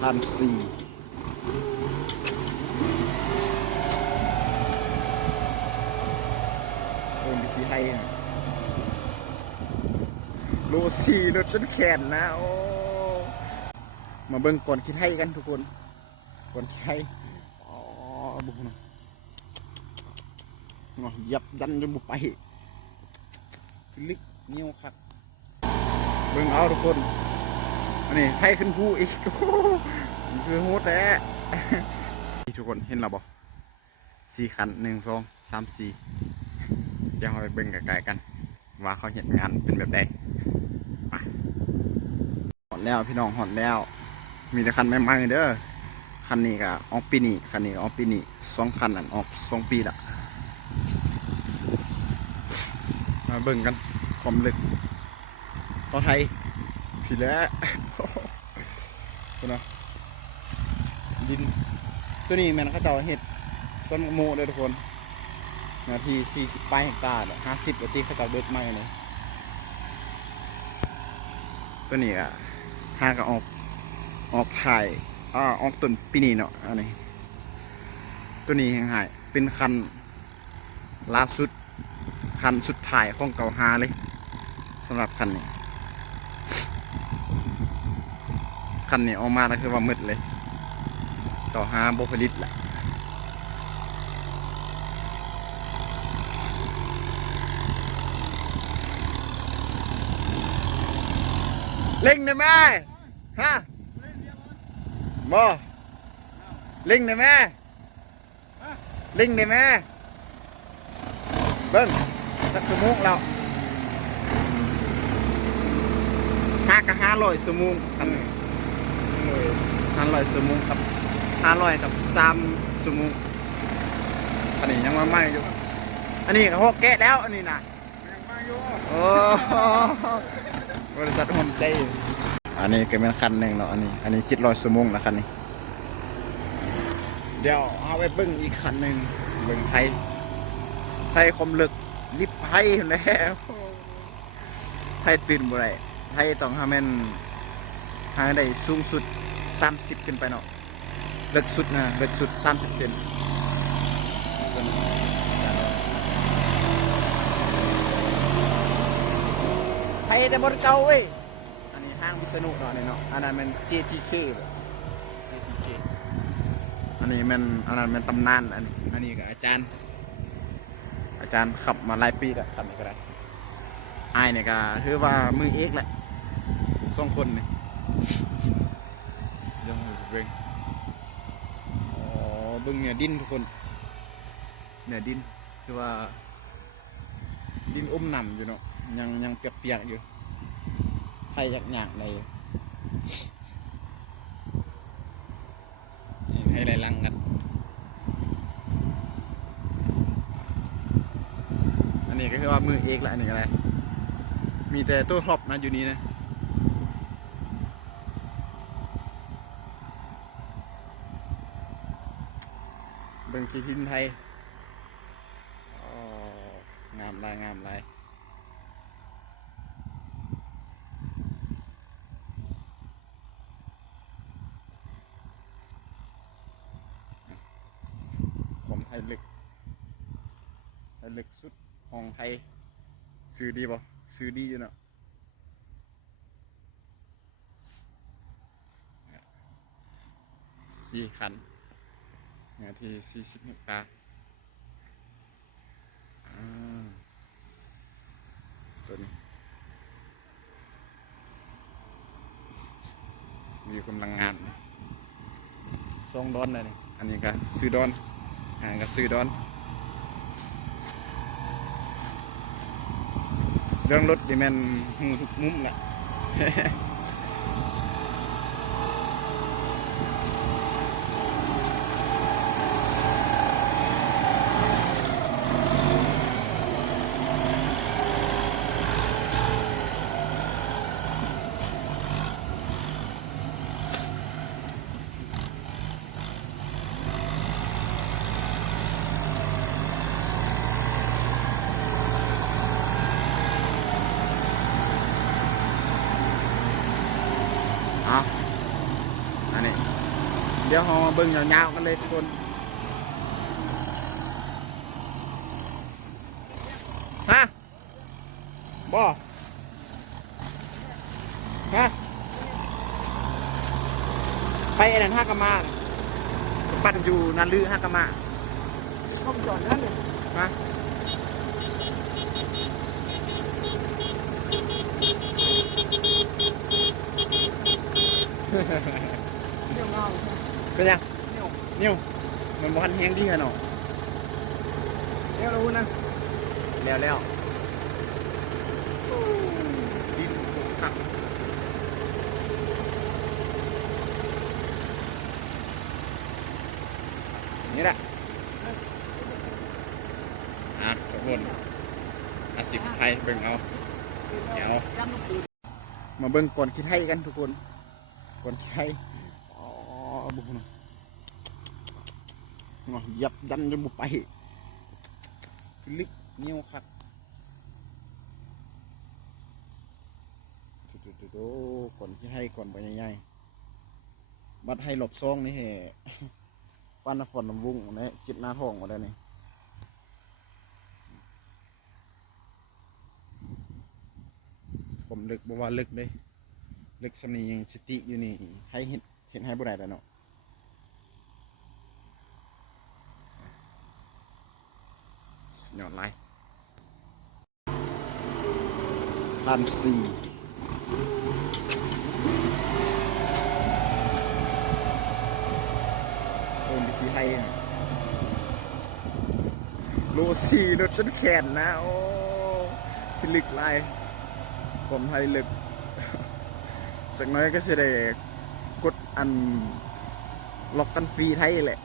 1,400โอนไปที่ไทยโลสี่รถจนแขนนะโอ้มาเบิ่งก่อนคิดให้กันทุกคนก่อนคิดให้อ๋อบุกนะยับยันจนบุกไปลึกเงี้ยวครับเบิ่งเอาทุกคนอันนี้ให้ขึ้นผู้อีกโอ้คือโหดแท้ทุกคนเห็นเราบ่4 คัน1 2 3 4เดี๋ยวเราไปเบิ่งไกลๆกันว่าเขาเห็นงานเป็นแบบใดไปหอดแล้วพี่น้องหอดแล้วมีแต่คันใหม่ๆเด้อคันนี้ก็ออกปีนี้คันนี้ออกปีนี้2 คันนั่นออก2 ปีละมาเบิ่งกันความลึกต่อไทยผิดแล้วนะดินตัวนี้แม่นเขาเจ้าเห็ดส้นโมเลยทุกคนนาที40 เฮกตาร์50นาทีเขาเจ้าเบิดไม้เลยตัวนี้อ่ะห้าก็ออกถ่ายออกต้นปีนี้เนาะอันนี้ตัวนี้หายเป็นคันล่าสุดคันสุดท้ายของเก่าหาเลยสำหรับคันนี้ออกมาแล้วคือว่ามืดเลยต่อหาบุผลิตแหละเล่งได้ไหมฮะบ่เล่งได้ไหมเล่งได้ไหมเบิ้งสักสมุกเรา500 สมุกคันนี้500 สมุกครับ500 กับ3 สมุกอันนี้ยังมาใหม่อยู่อันนี้เขาแกะแล้วอันนี้นะยังมาอยู่โอ้บริษัทห่วงใจอันนี้ก็เป็นคันหนึ่งเนาะอันนี้700 สมุกนะคันนี้เดี๋ยวเอาไปเบิ้งอีกคันหนึ่งเบิ้งไทยคมลึกลิบไทยแล้วไทยตื่นบ่ได้ไทยต้องทำเป็นทางได้สูงสุด30ขึ้นไปเนาะเลิกสุดนะเลิกสุด30 เซนไทยแต่บนเก่าเว้ยอันนี้ห้างวิษณุเนาะเนาะอันนั้นมัน JTK อันนี้มันตำนานอันนี้กับอาจารย์ขับมาหลายปีแล้วขับนี่ก็ได้ไอ้เนี่ยก็คือว่ามือเอกแหละ2 คนนี่ยังเบิ่งเบิ่งเนี่ยดินทุกคนเนี่ยดินคือว่าดินอมหนำอยู่เนาะยังเปียกๆอยู่ไทยหยากๆในให้ไรลังกันอันนี้ก็คือว่ามือเอกแหละอันนี้ก็ได้มีแต่ตัวครอบนะอยู่นี้นะเบิ่งที่ทินไทยงามลายของไทยลึกสุดของไทยซื้อดีป่ะซื้อดีอยู่เนาะ4 คันเนื้อที่40 เฮกตาร์ตัวนี้มีกำลังงาน2 ดอนเลยนี่อันนี้ก็ซื้อดอนก็ซื้อดอนเรื่องรถดิแมนหูทุกมุมแหละ เดี๋ยวเรามาเบิ่งยาวๆกันเลยทุกคนฮะบ่ฮะไปอันนั้นห้ากะมาปั่นอยู่นันลือห้ากะมาเข้าไปจอดนั่นเลย ฮะ เดี่ยวเงา เป็นยัง เดี่ยว นิ้วมันบ้านแห้งดีขนาด เดี่ยวรู้นะ แล้วดินขักนี่แหละทุกคนสิบไทยเบิ่งเอาเดี๋ยวมาเบิ่งก่อนคิดให้กันทุกคนก่อนคิดให้อ๋อบุกนะยับยันจนบุกไปลึกเงี้ยวคักโอ้ก่อนคิดให้ก่อนไปง่ายๆบัดให้หลบซองนี่แห่ปั้นน้ำฝนน้ำวุ้งนี่จิตหน้าท้องหมดแล้วนี่ผมลึกบอกว่าลึกเลยลึกสำนียังสติอยู่นี่ให้เห็นให้บุได้แล้วเนาะหยอดไล่ตันซีโอนไปที่ให้โลซีรถจนแขนนะโอ้พิลึกไล่ผมไทยลึก จากน้อยก็จะได้กดอันล็อกกันฟรีไทยแหละ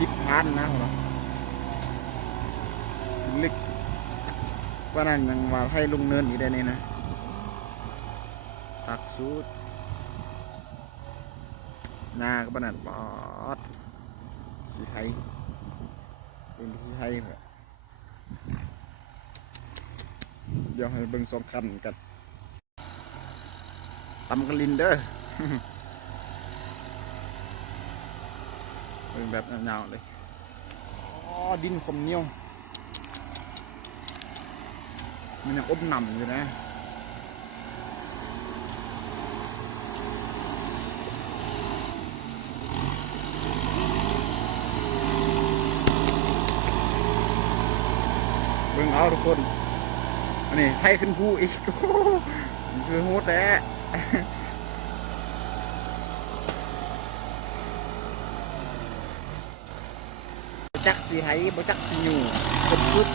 ลิบพานนะเหรอลึกว่านั่นยังมาให้ลงเนินอีกได้นี่นะตักสูดหน้าก็บ้านปอดสีไทยเป็นสีไทยเหรอเดี๋ยวให้เบิ่งสองคันกันตำกันลินเด้อ เบิ่งแบบยาวๆเลยอ๋อดินขมเหนียวมันยังอบหนำอยู่นะเบิ่งเอาทุกคนอันนี้ให้ขึ้นภูอีก คือโหดแท้ จักสีไห้บ่จักสีอยู่ครบสุด